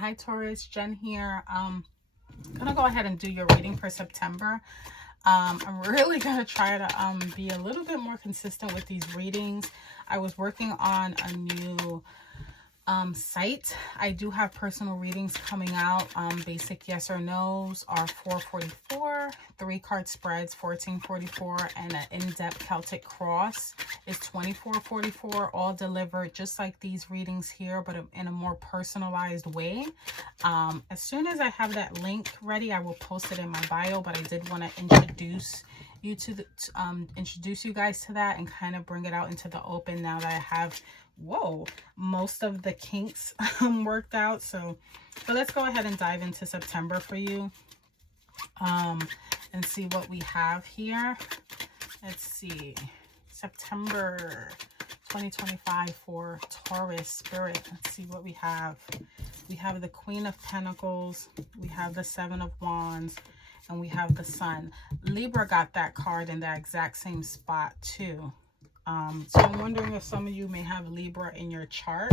Hi Taurus, Jen here. I'm gonna go ahead and do your reading for September. I'm really gonna try to be a little bit more consistent with these readings. I was working on a new site. I do have personal readings coming out. Basic yes or no's are $4.44, 3-card spreads $14.44, and an in-depth Celtic cross is $24.44, all delivered just like these readings here, but in a more personalized way. As soon as I have that link ready, I will post it in my bio, but I did want to introduce you to the introduce you guys to that and kind of bring it out into the open now that I have most of the kinks worked out. So let's go ahead and dive into September for you and see what we have here. Let's see, September 2025 for Taurus spirit. Let's see what we have. We have the Queen of Pentacles, we have the Seven of Wands, and we have the Sun. Libra got that card in that exact same spot too. So I'm wondering if some of you may have Libra in your chart.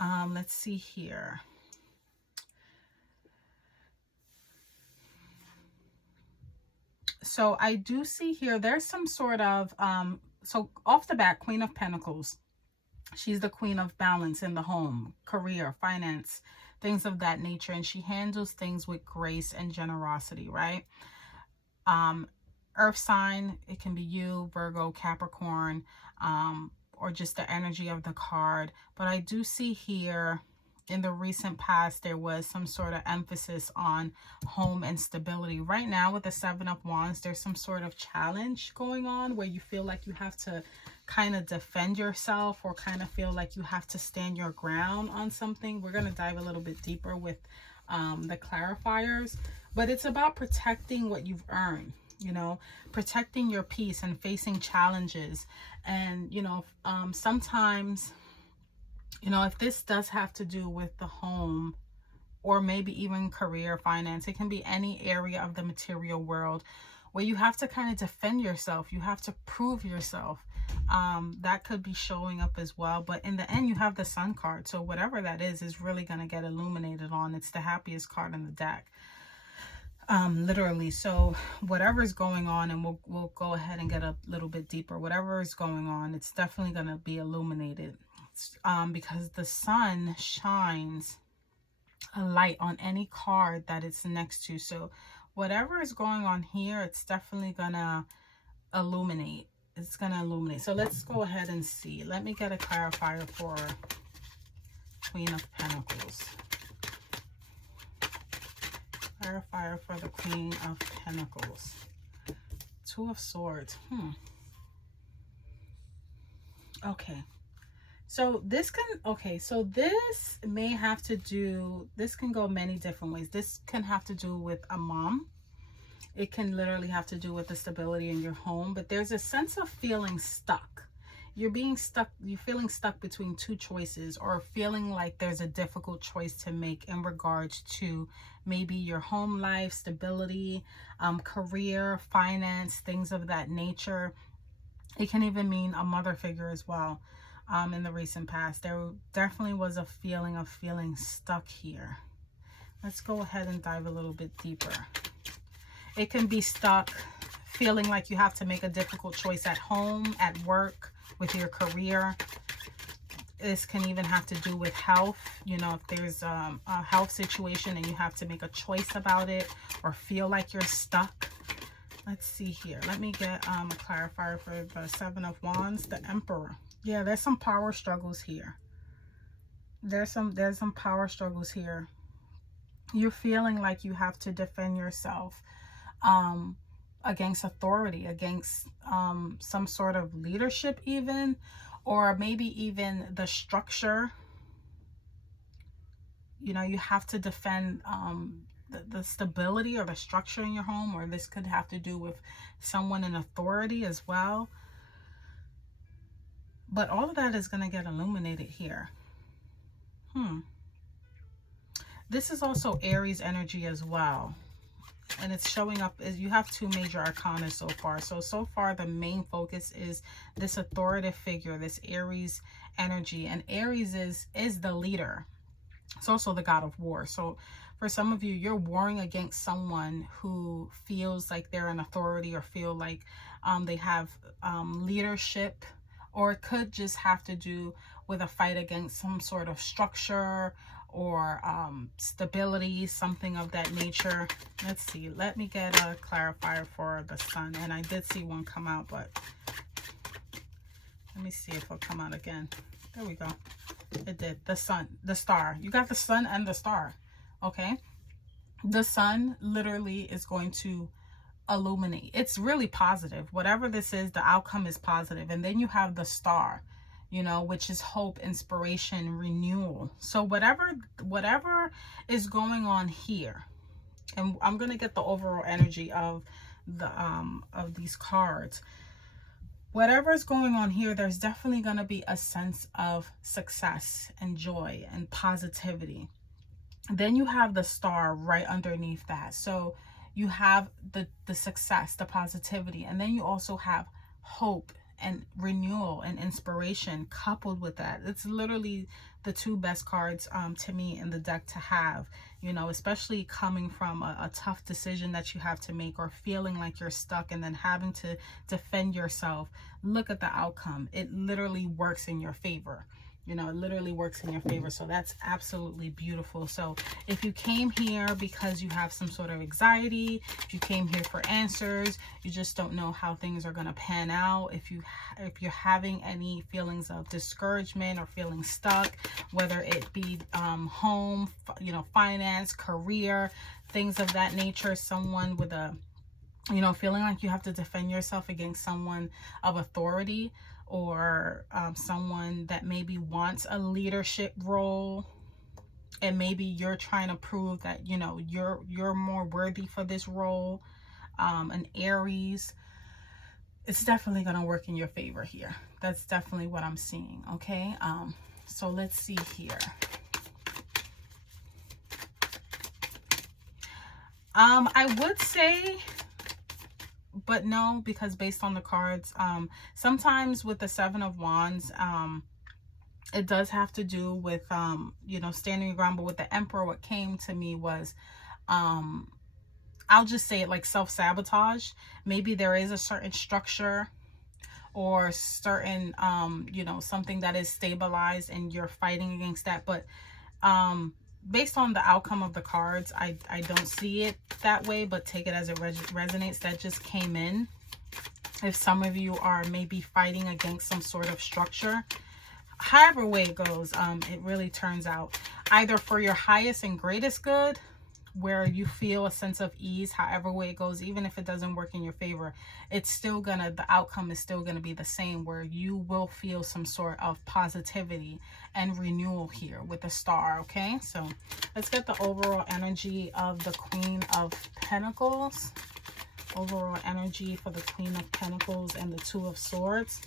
Let's see here. So I do see here, there's some sort of, so off the bat, Queen of Pentacles. She's the queen of balance in the home, career, finance, things of that nature. And she handles things with grace and generosity, right? Earth sign, it can be you, Virgo, Capricorn, or just the energy of the card. But I do see here in the recent past, there was some sort of emphasis on home and stability. Right now with the Seven of Wands, there's some sort of challenge going on where you feel like you have to kind of defend yourself or kind of feel like you have to stand your ground on something. We're going to dive a little bit deeper with the clarifiers, but it's about protecting what you've earned. You know, protecting your peace and facing challenges. And, you know, sometimes, you know, if this does have to do with the home or maybe even career, finance, it can be any area of the material world where you have to kind of defend yourself. You have to prove yourself. That could be showing up as well. But in the end, you have the Sun card. So whatever that is really going to get illuminated on. It's the happiest card in the deck. Literally. So whatever is going on, and we'll go ahead and get a little bit deeper. Whatever is going on, it's definitely going to be illuminated, because the sun shines a light on any card that it's next to. So whatever is going on here, it's definitely gonna illuminate. It's gonna illuminate. So let's go ahead and see. Let me get a clarifier for Queen of Pentacles. Clarifier for the Queen of Pentacles. Two of Swords. Okay. So this can, so this may have to do, this can go many different ways. This can have to do with a mom. It can literally have to do with the stability in your home, but there's a sense of feeling stuck. You're being stuck, you're feeling stuck between two choices, or feeling like there's a difficult choice to make in regards to maybe your home life, stability, career, finance, things of that nature. It can even mean a mother figure as well. In the recent past, there definitely was a feeling of feeling stuck here. Let's go ahead and dive a little bit deeper. It can be stuck feeling like you have to make a difficult choice at home, at work, with your career. This can even have to do with health. You know, if there's a health situation and you have to make a choice about it, or feel like you're stuck. Let's see here. Let me get a clarifier for the Seven of Wands, the Emperor. Yeah, there's some power struggles here. There's some power struggles here. You're feeling like you have to defend yourself against authority, against some sort of leadership even, or maybe even the structure. You know, you have to defend the stability or the structure in your home, or this could have to do with someone in authority as well. But all of that is going to get illuminated here. This is also Aries energy as well. And it's showing up as you have two major arcana so far. So far, the main focus is this authoritative figure, this Aries energy. And Aries is the leader. It's also the God of war. So for some of you, you're warring against someone who feels like they're an authority, or feel like they have leadership, or it could just have to do with a fight against some sort of structure or stability, something of that nature. Let's see. Let me get a clarifier for the sun. And I did see one come out, but let me see if it'll come out again. There we go. It did. The sun, the star. You got the sun and the star. Okay. The sun literally is going to illuminate. It's really positive. Whatever this is, the outcome is positive. And then you have the star, you know, which is hope, inspiration, renewal. So whatever is going on here, and I'm going to get the overall energy of the of these cards. Whatever is going on here, there's definitely going to be a sense of success and joy and positivity. Then you have the star right underneath that. So you have the success, the positivity, and then you also have hope and renewal and inspiration coupled with that. It's literally the two best cards to me in the deck to have, you know, especially coming from a tough decision that you have to make, or feeling like you're stuck and then having to defend yourself. Look at the outcome. It literally works in your favor. You know, it literally works in your favor. So that's absolutely beautiful. So if you came here because you have some sort of anxiety, if you came here for answers, you just don't know how things are going to pan out, if you're having any feelings of discouragement or feeling stuck, whether it be home, you know, finance, career, things of that nature, someone with a, you know, feeling like you have to defend yourself against someone of authority, or someone that maybe wants a leadership role, and maybe you're trying to prove that, you know, you're more worthy for this role, an Aries, it's definitely going to work in your favor here. That's definitely what I'm seeing. Okay, so let's see here. I would say, but no, because based on the cards, sometimes with the Seven of Wands, it does have to do with, you know, standing your ground. But with the Emperor, what came to me was, I'll just say it like self-sabotage. Maybe there is a certain structure or certain, you know, something that is stabilized and you're fighting against that. But based on the outcome of the cards, I don't see it that way, but take it as it resonates. That just came in. If some of you are maybe fighting against some sort of structure, however way it goes, it really turns out either for your highest and greatest good, where you feel a sense of ease, however way it goes, even if it doesn't work in your favor, it's still gonna, the outcome is still gonna be the same, where you will feel some sort of positivity and renewal here with the star. Okay, so let's get the overall energy of the Queen of Pentacles. Overall energy for the Queen of Pentacles and the Two of Swords.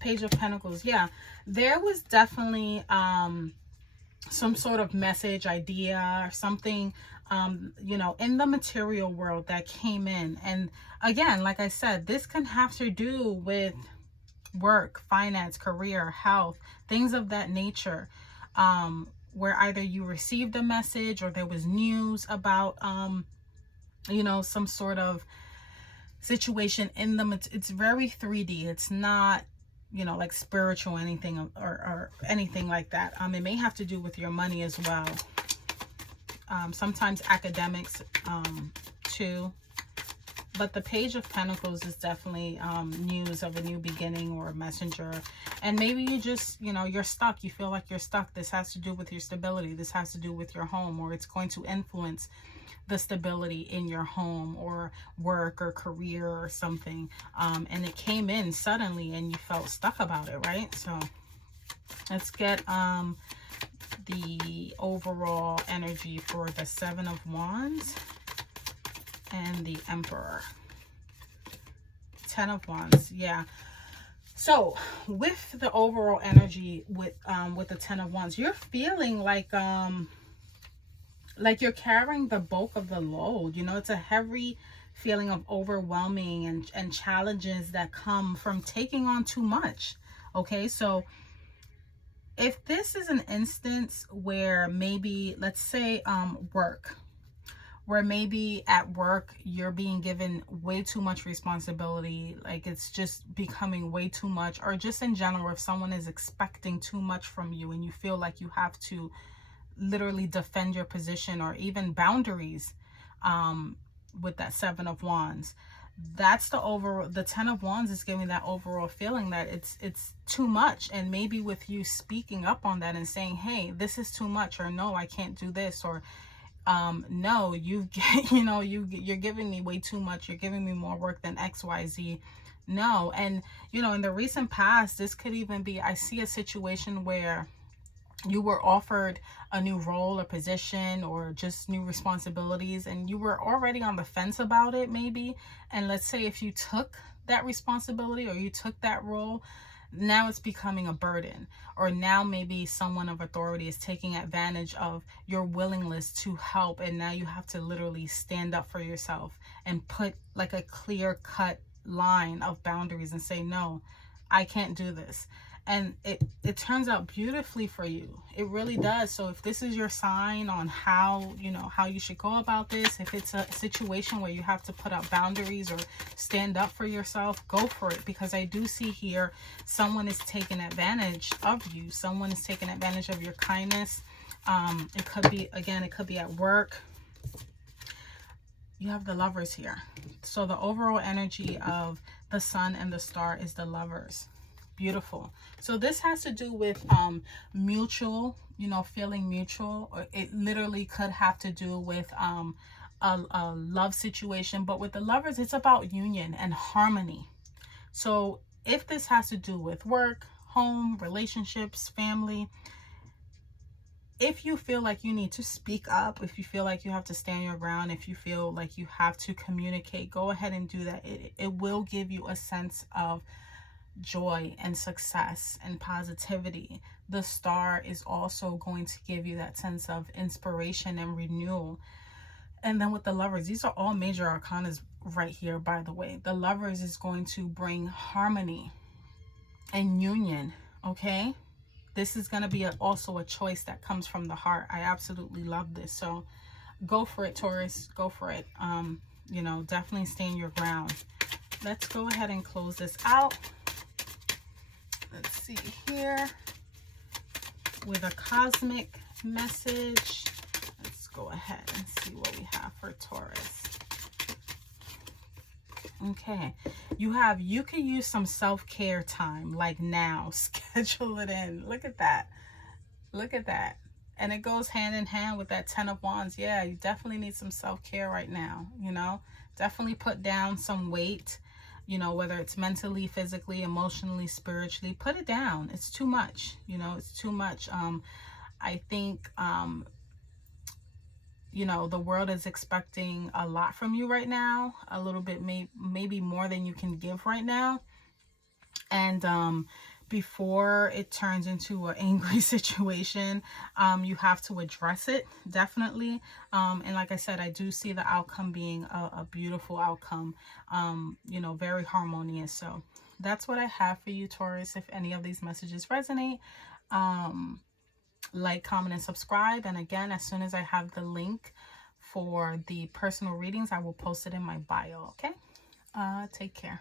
Page of Pentacles. Yeah, there was definitely some sort of message, idea, or something, you know, in the material world that came in. And again, like I said, this can have to do with work, finance, career, health, things of that nature, where either you received a message or there was news about, you know, some sort of situation in the, it's very 3D. It's not, you know, like spiritual anything or anything like that. It may have to do with your money as well. Sometimes academics too. But the Page of Pentacles is definitely news of a new beginning or a messenger. And maybe you just, you know, you're stuck. You feel like you're stuck. This has to do with your stability. This has to do with your home, or it's going to influence the stability in your home or work or career or something. And it came in suddenly and you felt stuck about it, right? So let's get the overall energy for the Seven of Wands and the Emperor. 10 of Wands. Yeah. So with the overall energy with the 10 of Wands, you're feeling like you're carrying the bulk of the load. You know, it's a heavy feeling of overwhelming and challenges that come from taking on too much. Okay, so if this is an instance where maybe, let's say, work, where maybe at work you're being given way too much responsibility, like it's just becoming way too much, or just in general, if someone is expecting too much from you and you feel like you have to literally defend your position, or even boundaries, with that Seven of Wands, that's the Ten of Wands is giving that overall feeling that it's too much. And maybe with you speaking up on that and saying, hey, this is too much, or no, I can't do this, or no, you're giving me way too much, you're giving me more work than XYZ. No. And in the recent past, this could even be, I see a situation where you were offered a new role or position, or just new responsibilities, and you were already on the fence about it, maybe. And let's say if you took that responsibility or you took that role, now it's becoming a burden. Or now maybe someone of authority is taking advantage of your willingness to help, and now you have to literally stand up for yourself and put like a clear cut line of boundaries and say, no, I can't do this. And it turns out beautifully for you. It really does. So if this is your sign on how you should go about this, if it's a situation where you have to put up boundaries or stand up for yourself, go for it. Because I do see here someone is taking advantage of you. Someone is taking advantage of your kindness. It could be, again, it could be at work. You have the Lovers here. So the overall energy of the Sun and the Star is the Lovers. Beautiful. So this has to do with mutual, feeling mutual, or it literally could have to do with a love situation. But with the Lovers, it's about union and harmony. So if this has to do with work, home, relationships, family, if you feel like you need to speak up, if you feel like you have to stand your ground, if you feel like you have to communicate, go ahead and do that. It will give you a sense of joy and success and positivity. The Star is also going to give you that sense of inspiration and renewal. And then with the Lovers, these are all major arcanas right here, by the way. The Lovers is going to bring harmony and union. Okay, this is going to be also a choice that comes from the heart. I absolutely love this. So go for it, Taurus. Go for it. Definitely stand your ground. Let's go ahead and close this out. Let's see here with a cosmic message. Let's go ahead and see what we have for Taurus. Okay, you could use some self-care time, like now. Schedule it in. Look at that. Look at that. And it goes hand in hand with that Ten of Wands. Yeah, you definitely need some self-care right now. Definitely put down some weight. Whether it's mentally, physically, emotionally, spiritually, put it down. It's too much. It's too much. I think, the world is expecting a lot from you right now, a little bit, maybe more than you can give right now. And before it turns into an angry situation, you have to address it, definitely. And like I said, I do see the outcome being a beautiful outcome, very harmonious. So that's what I have for you, Taurus. If any of these messages resonate, like, comment, and subscribe. And again, as soon as I have the link for the personal readings, I will post it in my bio. Okay, take care.